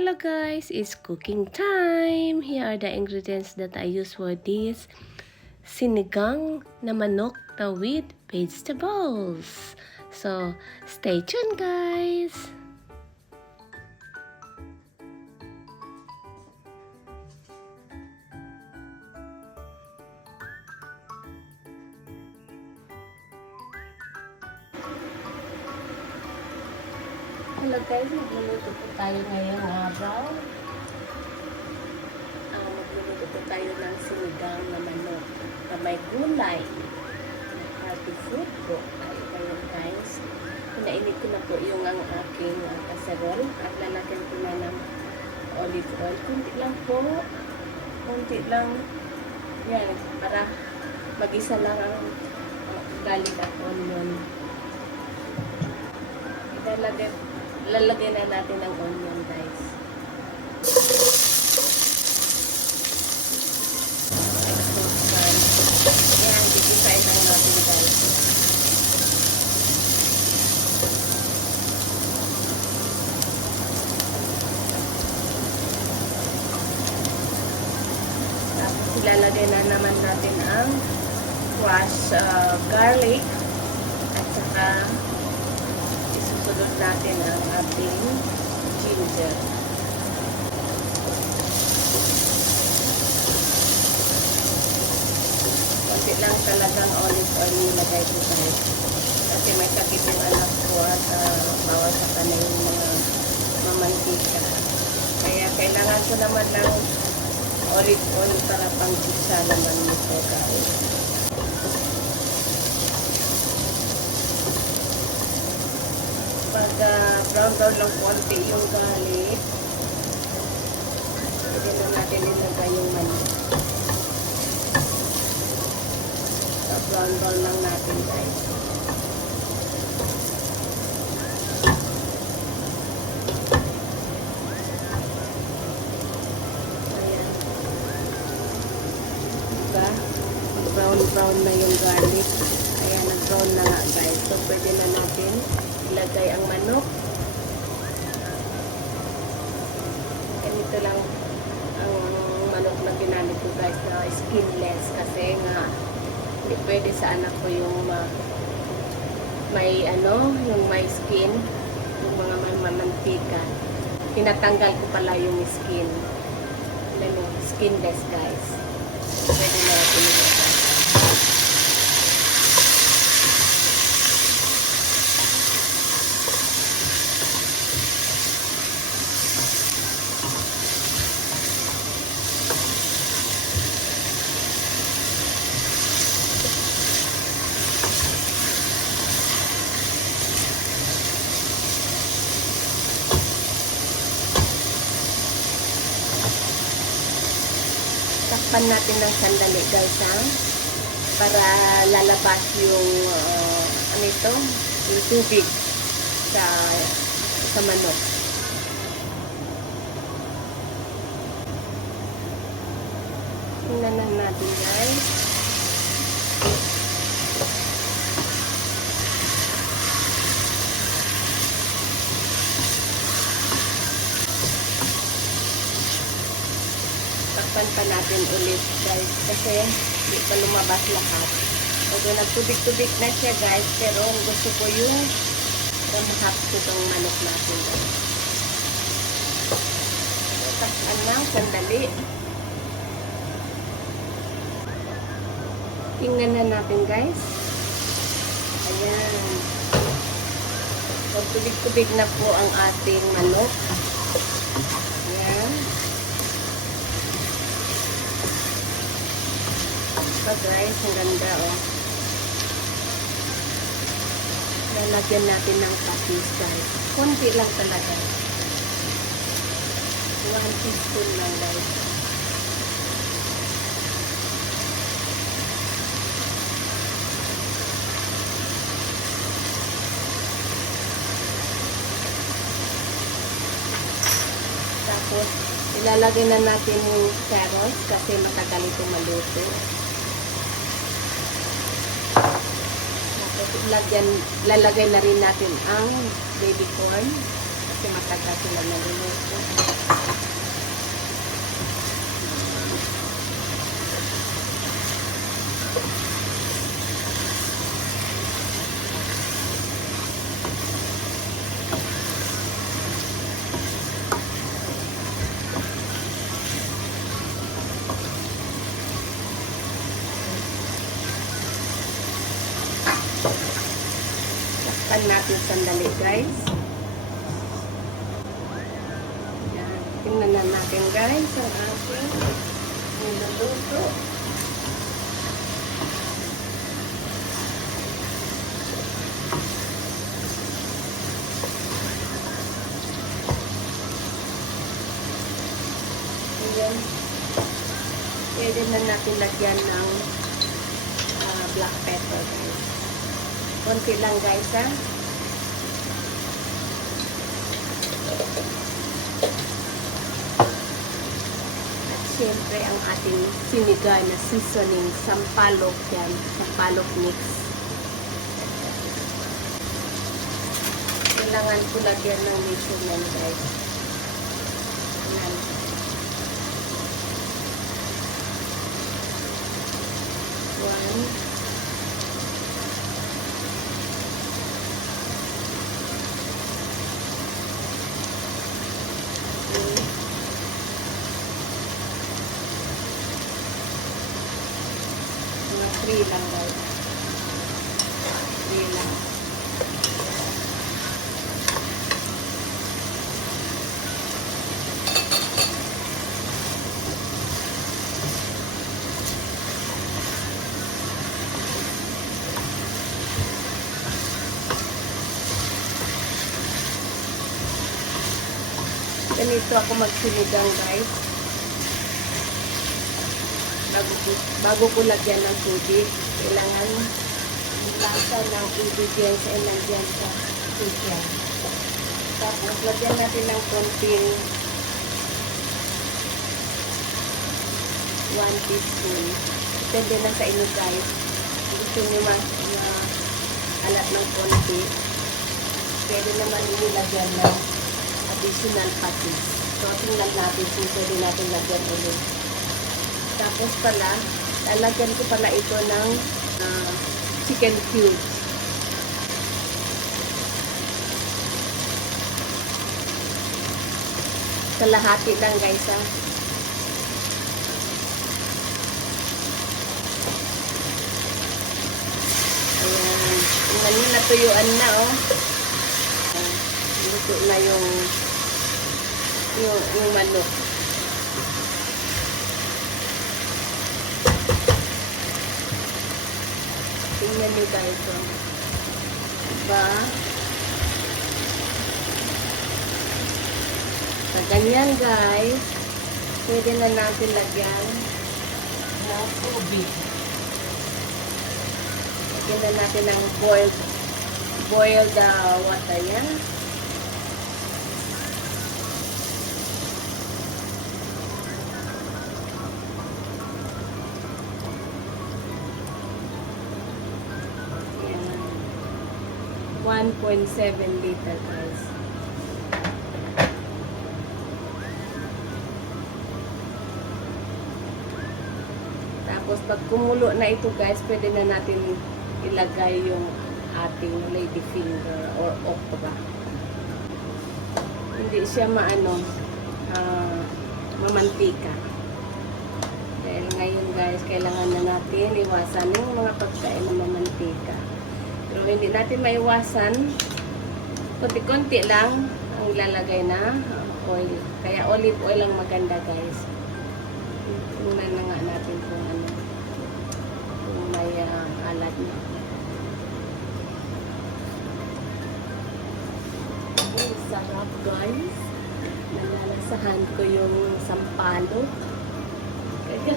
Hello guys, it's cooking time. Here are the ingredients that I use for this sinigang na manok na with vegetables. So, stay tuned guys. Hello guys, magluluto po tayo ngayong araw. Magluluto po tayo ng sinigang na manok na may gulay. Healthy food po tayo ngayon guys. Pinainit ko na po yung ang aking casserole at lalagyan ko na ng olive oil. Kunti lang po. Kunti lang. Yan, para mag-isa lang ang garlic at onion. Lalagyan na natin ng onion guys. Yan, dikitayin lang natin guys. Tapos ilalagay na naman natin ang crushed garlic at saka isusunod natin ang ating ginger. Konti lang talagang olive oil nilagay ko guys. Kasi may sakit yung anak ko at bawal sa kanila yung mga mamantika. Kaya kailangan ko naman ng olive oil para pang-gisa naman nito guys. Pag brown lang konti yung garlic, pwede na natin ilagay yung manok. Brown lang natin guys. Ayan. Diba? Brown na yung garlic. Ayan, nag-brown na nga guys. So, pwede na natin ilagay ang manok. Ganito lang ang manok na ginamit ko guys na skinless kasi nga hindi pwede sa anak ko yung yung may skin, yung mga mamantika. Tinatanggal ko pala yung skin. Skinless guys. Pwede na natin ilagay. Takpan natin ng sandali guys para lalabas yung yung tubig sa manok. Tingnan na natin guys. Takpan pa natin ulit guys kasi hindi pa lumabas lahat. Although nagtubig-tubig na siya guys, pero gusto ko yung ramahap itong manok natin guys. Takpan lang, sandali. Tingnan na natin guys. Ayan. Tubig-tubig na po ang ating manok. Ayan. Guys, ang ganda lalagyan natin ng patis guys. Kunti lang talaga. 1 teaspoon lang guys. Tapos ilalagay na natin yung carrots kasi matagal ito maluto. Lalagay na rin natin ang baby corn kasi matagal sila naluluto. Takpan natin sandali, guys. Yan. Tingnan na natin, guys, ang ating niluluto. Ayan. Pwede na natin lagyan ng black pepper, guys. Konti lang, guys, ha. At syempre, ang ating sinigang na seasoning, sampalok yan. Sampalok mix. Kailangan ko lagyan ng measurement, guys. Ayan. One. Mga 3 lang, guys. 3 lang. Ganito ako magsinigang, guys. Bago ko lagyan ng tubig, kailangan yung lasa ng ingredients ay nandyan sa chicken. Tapos, lagyan natin ng konting 1 teaspoon. Depende na sa inyo, guys. Gusto nyo alat ng konti. Pwede naman nilagyan ng additional patis. So, tingnan natin kung pwede natin lagyan ulit. Tapos pala, lalagyan ko pala ito ng chicken cubes. Kalahati lang, guys, ha. Ayan. Tingnan nyo, natuyuan na, oh. Luto na yung manok. Tingnan nyo, guys, oh. Diba? So, ganyan, guys. Pwede na natin lagyan ng tubig. Lagyan na natin ng boiled water yan. Yan. 1.7 liter, guys. Tapos pag kumulo na ito, guys, pwede na natin ilagay yung ating lady finger or okra. Hindi siya mamantika. Dahil ngayon, guys, kailangan na natin iwasan yung mga pagkain na mamantika. Pero hindi natin maiwasan. Konti-konti lang ang ilalagay na oil. Kaya olive oil ang maganda, guys. Tingnan na nga natin kung may alat na. Ay, sarap, guys. Nalalasahan ko yung sampalo. Kaya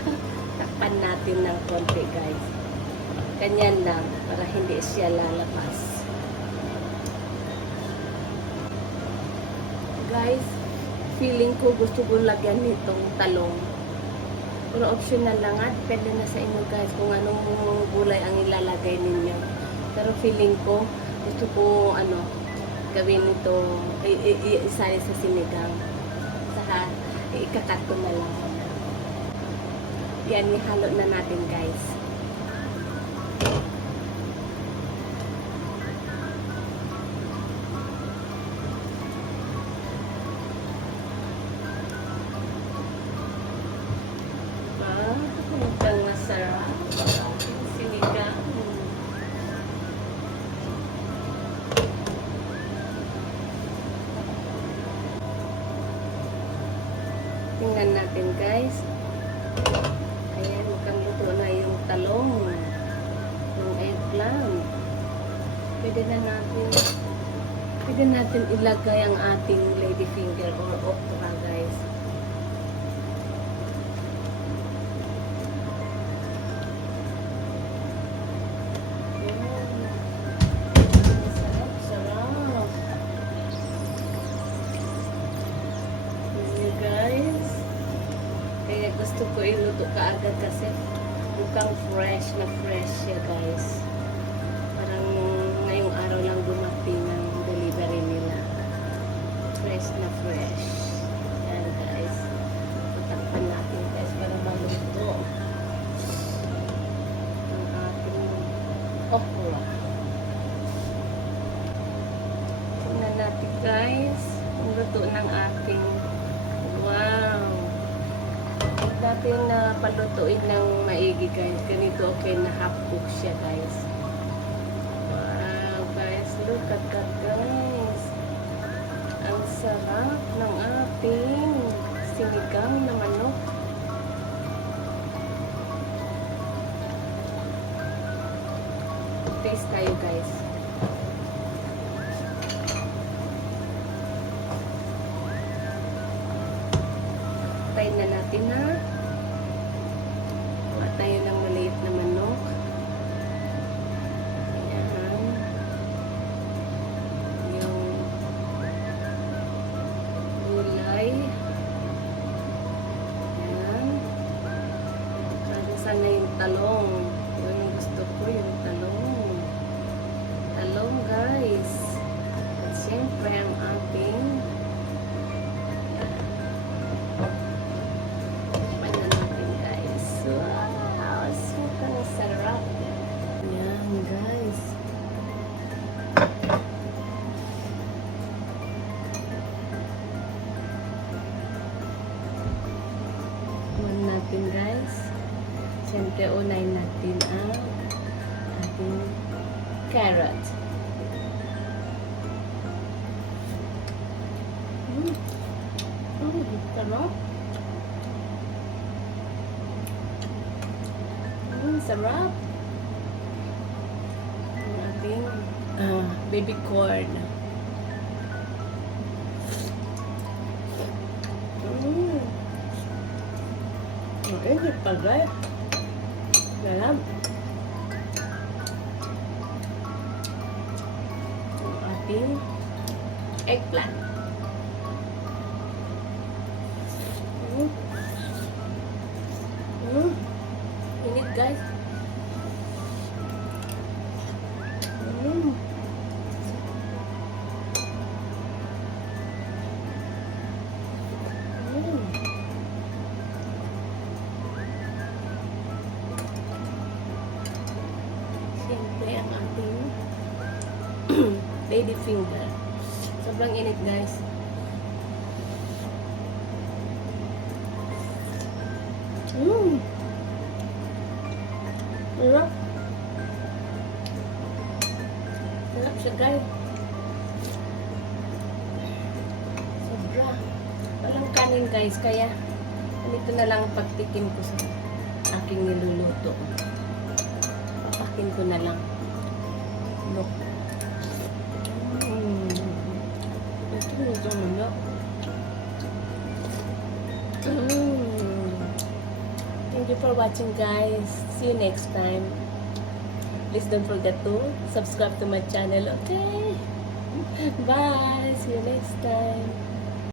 takpan natin ng konti, guys. Ganyan lang para hindi siya lalabas. Guys, feeling ko gusto ko lagyan nitong talong. Pero optional lang nga, depende na sa inyo, guys, kung anong gulay ang ilalagay ninyo. Pero feeling ko, gusto ko gawin ito, isali sa sinigang. Saka, ikakat ko na lang. Yan, ihalo na natin, guys. Ang masarap sinigang. Tingnan natin guys. Ayan, mukhang luto na yung talong. Yung eggplant. Pwede natin ilagay ang ating ladyfinger or okra guys. Sarap. Yun guys. Kaya gusto ko iluto kaagad kasi mukhang fresh siya guys. Parang ngayong araw lang dumating ang delivery nila. Fresh. Yan guys. Tatakpan natin guys para maluto ang ating okra. Tingnan natin guys ang luto ng ating wow. Huwag natin na palutuin ng maigi guys. Ganito okay na half cook siya guys. Wow guys, look at that guys. Ang sarap ng ating sinigang na manok. Taste tayo guys. Try na natin ha. Kuha tayo ng maliit na manok. Ayan. Yung gulay. Ayan. Para sana yung talong. Yun ang gusto ko, yung talong. Talong guys. At syempre ang ating sarap. Yan guys. Kuhan natin guys. Siyempre unahin natin ang ating carrot. Sarap. Sarap. Ang ating baby corn. Mainit pa guys. Sarap. Ang ating eggplant. Init guys. Siyempre ang ating lady finger. Sobrang init guys. Sarap. Sarap siya guys. Sobra. Walang kanin guys. Kaya ganito na lang pagtikim ko sa aking niluluto. Papakin ko na lang. Look. Ito na. Thank you for watching guys. See you next time. Please don't forget to subscribe to my channel. Okay? Bye. See you next time.